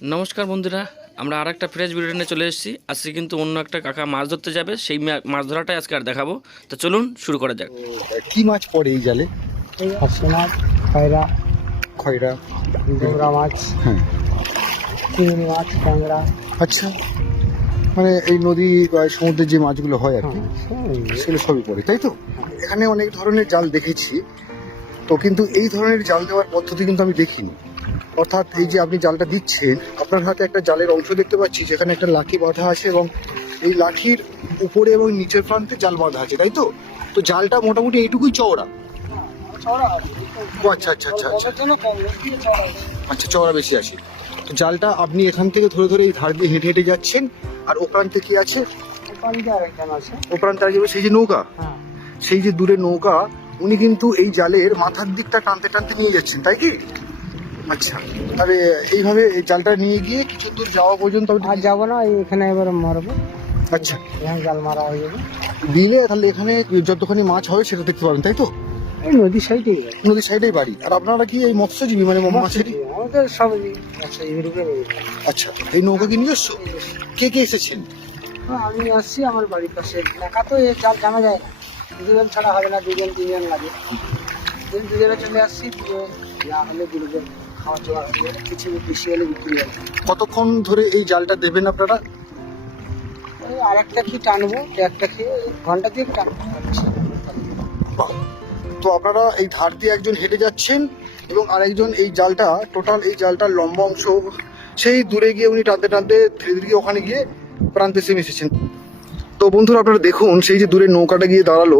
নমস্কার বন্ধুরা আমরা আর একটা ফ্রেশ ভিডিও নিয়ে চলে এসেছি। আজকে কিন্তু অন্য একটা কাকা মাছ ধরতে যাবে সেই মাছ ধরাটাই আজকে আর দেখাবো। তো চলুন শুরু করা যাক। কি মাছ পড়ে এই জালে? মাছ খয়রা খয়রা। ডোবরা মাছ হ্যাঁ। চিংড়ি মাছ ট্যাংরা। আচ্ছা। মানে এই নদী বা সমুদ্রের যে মাছগুলো হয় আর কি হ্যাঁ, সেগুলো সবই পড়ে তাই তো? এখানে অনেক ধরনের জাল দেখেছি। তো কিন্তু এই ধরনের জাল দেওয়ার পদ্ধতি কিন্তু আমি দেখিনি। অর্থাৎ এই যে আপনি জালটা দিচ্ছেন, আপনার হাতে একটা জালের অংশ দেখতে পাচ্ছি, যেখানে একটা লাঠি বাঁধা আছে এবং এই লাঠির উপরে এবং নিচের প্রান্তে জাল বাঁধা আছে, তাই তো? তো জালটা মোটামুটি এইটুকুই চওড়া? আচ্ছা আচ্ছা আচ্ছা আচ্ছা। আচ্ছা চওড়া বেশি আছে। তো জালটা আপনি এখান থেকে ধরে ধরে এই ধার দিয়ে হেঁটে হেঁটে যাচ্ছেন, আর ও প্রান্তে কি আছে? ও প্রান্তে আর সেই যে নৌকা। সেই যে দূরে নৌকা, উনি কিন্তু এই জালের মাথার দিকটা টানতে টানতে নিয়ে যাচ্ছেন, তাই কি? আচ্ছা। তাহলে এইভাবে এই জালটা নিয়ে গিয়ে কিছু দূর যাওয়া পর্যন্ত আর যাব না এই এখানে এবার মারবো। আচ্ছা। এখানে জাল মারা হয়ে যাবে। দিলে তাহলে এখানে যতখানি মাছ হবে সেটা দেখতে পাবেন তাই তো? এই নদীর সাইডেই। নদীর সাইডেই বাড়ি। আর আপনারা কি এই মৎস্যজীবী মানে মাছেরই? আমাদের সব আচ্ছা ইউরোপের আচ্ছা এই নৌকা কি এসছো কে কে এসেছেন? হ্যাঁ, আমি আসছি আমার বাড়ির পাশে। একা তো এই জাল জানা যায় না। দুজন ছাড়া হবে না দুজন তিনজন লাগে। দুজন চলে আসছি যা হলে দুজন খাওয়া দাওয়া হলে কিছু বেশি হলে বিক্রি হবে। কতক্ষণ ধরে এই জালটা দেবেন আপনারা? এই আর একটা কি টানবো? একটা খেয়ে ঘণ্টা দিয়ে টানবো। তো আপনারা এই ধার দিয়ে একজন হেঁটে যাচ্ছেন এবং আরেকজন এই জালটা টোটাল এই জালটার লম্বা অংশ সেই দূরে গিয়ে উনি টানতে টানতে ধীরে ধীরে গিয়ে ওখানে গিয়ে প্রান্তে এসে মিশেছেন তো বন্ধুরা আপনারা দেখুন সেই যে দূরে নৌকাটা গিয়ে দাঁড়াল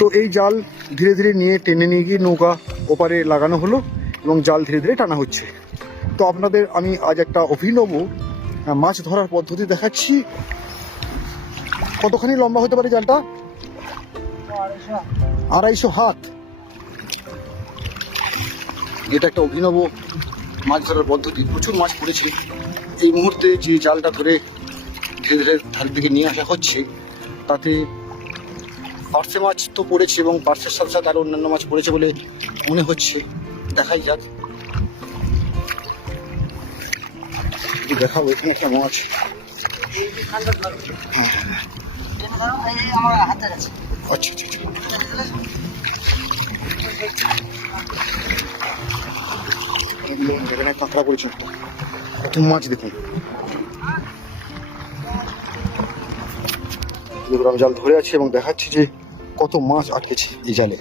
তো এই জাল ধীরে ধীরে নিয়ে টেনে নিয়ে গিয়ে নৌকা ওপারে লাগানো হলো। এবং জাল ধীরে ধীরে টানা হচ্ছে। তো আপনাদের আমি আজ একটা অভিনব মাছ ধরার পদ্ধতি দেখাচ্ছি। কতখানি লম্বা হতে পারে জালটা? আড়াইশো হাত। এটা একটা অভিনব মাছ ধরার পদ্ধতি। প্রচুর মাছ পড়েছে। এই মুহূর্তে যে জালটা ধরে ধীরে ধীরে ধার দিকে নিয়ে আসা হচ্ছে, তাতে পার্সে মাছ তো পড়েছে এবং পার্সের সাথে সাথে আরও অন্যান্য মাছ পড়েছে বলে মনে হচ্ছে। দেখাই যাক। দেখাবো এখানে একটা মাছ আমার হাতে আছে আচ্ছা আচ্ছা আচ্ছা। এগুলো এখানে কাঁকড়া পড়েছে একটা। মাছ দেখুন। আমি জাল ধরে আছি এবং দেখাচ্ছি যে কত মাছ আটকেছে এই জালে।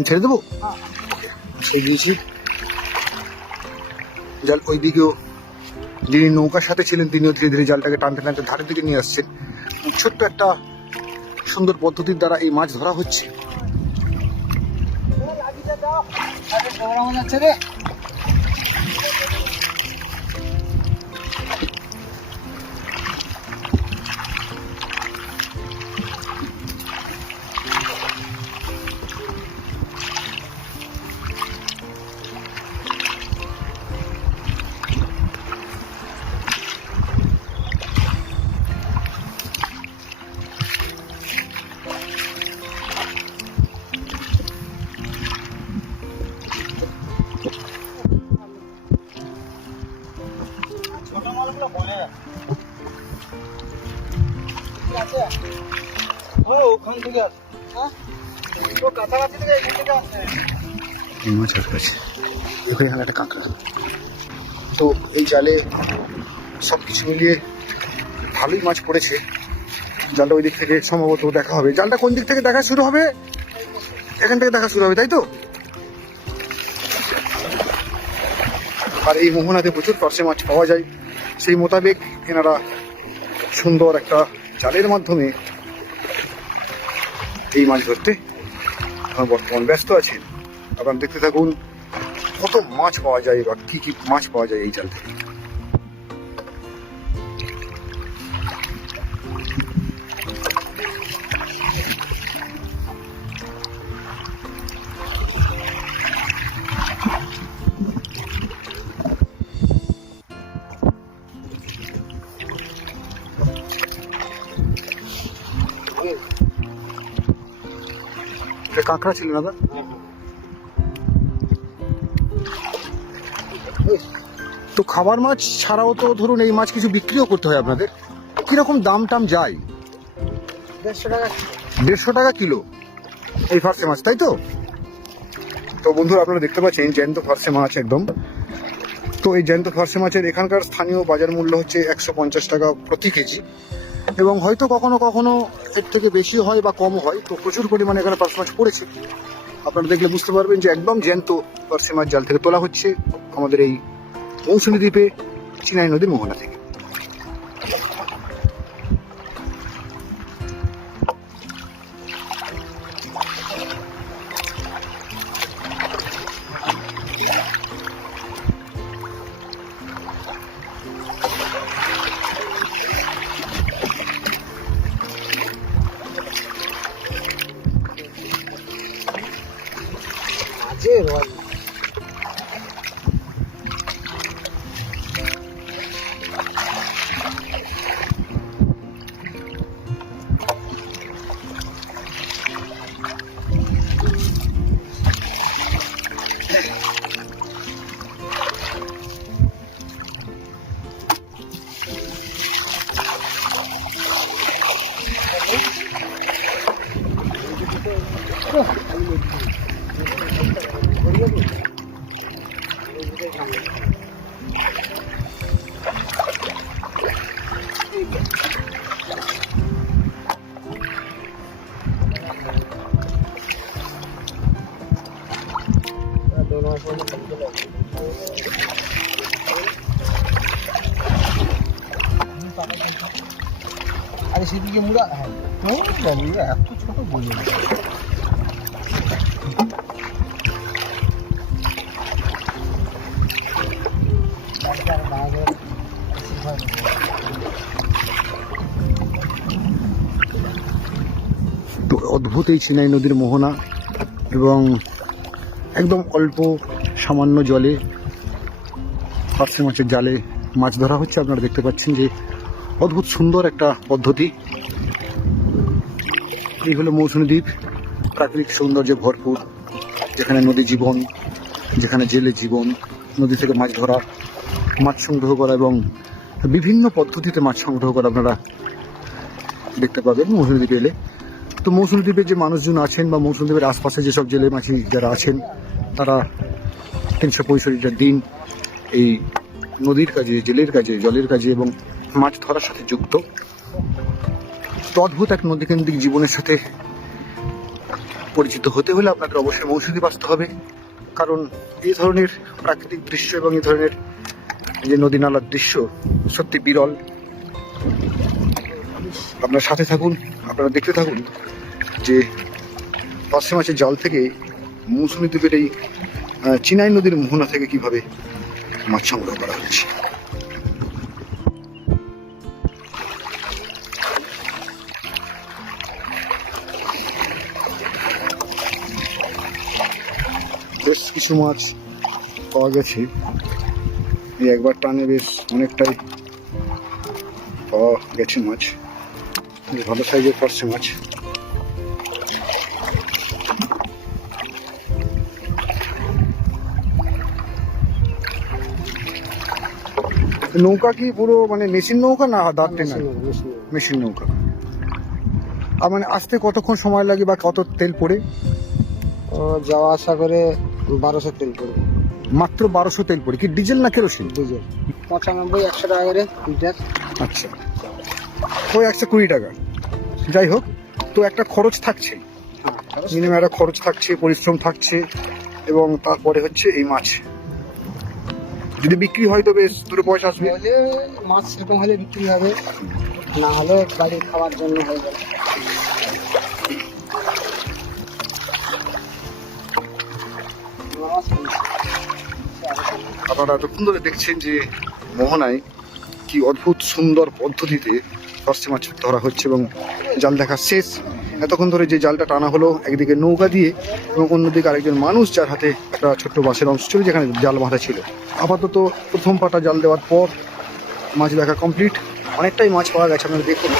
আমি ছেড়ে দেবো? ছেড়ে দিয়েছি। জাল ওই দিকেও যিনি নৌকার সাথে ছিলেন, তিনিও ধীরে ধীরে জালটাকে টানতে টানতে ধারের দিকে নিয়ে আসছেন ছোট্ট একটা সুন্দর পদ্ধতির দ্বারা এই মাছ ধরা হচ্ছে। থেকে এখান এখানে একটা কাঁকড়া। তো এই জালে সব কিছু মিলিয়ে ভালোই মাছ পড়েছে। জালটা ওই দিক থেকে সম্ভবত দেখা হবে। জালটা কোন দিক থেকে দেখা শুরু হবে? এখান থেকে দেখা শুরু হবে, তাই তো? আর এই মোহনাতে প্রচুর পার্সে মাছ পাওয়া যায়। সেই মোতাবেক এনারা সুন্দর একটা জালের মাধ্যমে এই মাছ ধরতে এখন বর্তমান ব্যস্ত আছেন আপনারা দেখতে থাকুন কত মাছ পাওয়া যায় বা কী কী মাছ পাওয়া যায় এই জাল থেকে। কাঁকড়া ছিল না তো খাবার মাছ ছাড়াও তো ধরুন এই মাছ কিছু বিক্রিও করতে হয় আপনাদের। কীরকম দাম টাম যায়? দেড়শো টাকা দেড়শো টাকা কিলো? এই ফার্সে মাছ তাই তো? তো বন্ধুরা আপনারা দেখতে পাচ্ছেন জ্যান্ত ফার্সে মাছ একদম। তো এই জ্যান্ত ফার্সে মাছের এখানকার স্থানীয় বাজার মূল্য হচ্ছে একশো পঞ্চাশ টাকা প্রতি কেজি। এবং হয়তো কখনো কখনো এর থেকে বেশি হয় বা কম হয়। তো প্রচুর পরিমাণে এখানে পার্শ্ব মাছ পড়েছে। আপনারা দেখলে বুঝতে পারবেন যে একদম জ্যান্ত পার্সে মাছ জাল থেকে তোলা হচ্ছে। আমাদের এই মৌসুমী দ্বীপে চিনাই নদীর মোহনা থেকে। আরে সেদিকে মুড়া হ্যাঁ জানি এত ছোট বলি। অদ্ভুত এই চিনাই নদীর মোহনা এবং একদম অল্প সামান্য জলে পার্সে মাছের জালে মাছ ধরা হচ্ছে। আপনারা দেখতে পাচ্ছেন যে অদ্ভুত সুন্দর একটা পদ্ধতি। এই হলো মৌসুমী দ্বীপ। প্রাকৃতিক সৌন্দর্যে ভরপুর, যেখানে নদী জীবন, যেখানে জেলে জীবন, নদী থেকে মাছ ধরা, মাছ সংগ্রহ করা এবং বিভিন্ন পদ্ধতিতে মাছ সংগ্রহ করা আপনারা দেখতে পাবেন মৌসুমী দ্বীপে এলে। তো মৌসুমী দ্বীপে যে মানুষজন আছেন বা মৌসুমী দ্বীপের আশপাশে যেসব জেলে মাছি যারা আছেন তারা তিনশো পঁয়ষট্টিটা দিন এই নদীর কাজে, জেলের কাজে, জলের কাজে এবং মাছ ধরার সাথে যুক্ত। অদ্ভুত এক নদীকেন্দ্রিক জীবনের সাথে পরিচিত হতে হলে আপনাদের অবশ্যই মৌসুমী আসতে হবে। কারণ এই ধরনের প্রাকৃতিক দৃশ্য এবং এই ধরনের যে নদী নালার দৃশ্য সত্যি বিরল। আপনার সাথে থাকুন, আপনারা দেখতে থাকুন যে পার্সে মাছের জাল থেকে মৌসুমী দ্বীপের এই চিনাই নদীর মোহনা থেকে কীভাবে মাছ সংগ্রহ করা হচ্ছে? বেশ কিছু মাছ পাওয়া গেছে। এই একবার টানে বেশ অনেকটাই পাওয়া গেছে মাছ। ভালো সাইজের পার্সে মাছ। নৌকা কি পুরো মানে মেশিন নৌকা না দাঁড় টেনা? মেশিন নৌকা আর মানে আসতে কতক্ষণ সময় লাগে বা কত তেল পড়ে? যাওয়া আসা করে বারোশো তেল পড়বে। মাত্র বারোশো তেল পড়ে। কি ডিজেল না কেরোসিন? ডিজেল। পঁচানব্বই একশো টাকা করে লিটার। আচ্ছা। ওই একশো কুড়ি টাকা। যাই হোক তো একটা খরচ থাকছে। মিনিমাম একটা খরচ থাকছে পরিশ্রম থাকছে এবং তারপরে হচ্ছে এই মাছ। যদি বিক্রি হয় তো বেশ দুটো পয়সা আসবে। হলে মাছ সেরকম হলে বিক্রি হবে না হলে বাড়ির খাওয়ার জন্য হয়ে যাবে। আপনারা এতক্ষণ ধরে দেখছেন যে মোহনায় কি অদ্ভুত সুন্দর পদ্ধতিতে পার্সে মাছ ধরা হচ্ছে এবং জাল দেখা শেষ। এতক্ষণ ধরে যে জালটা টানা হলো, একদিকে নৌকা দিয়ে এবং অন্যদিকে আরেকজন মানুষ যার হাতে একটা ছোট্ট বাঁশের অংশ ছিল যেখানে জাল বাঁধা ছিল। আপাতত প্রথম পাটা জাল দেওয়ার পর মাছ দেখা কমপ্লিট অনেকটাই মাছ পাওয়া গেছে, আপনারা দেখুন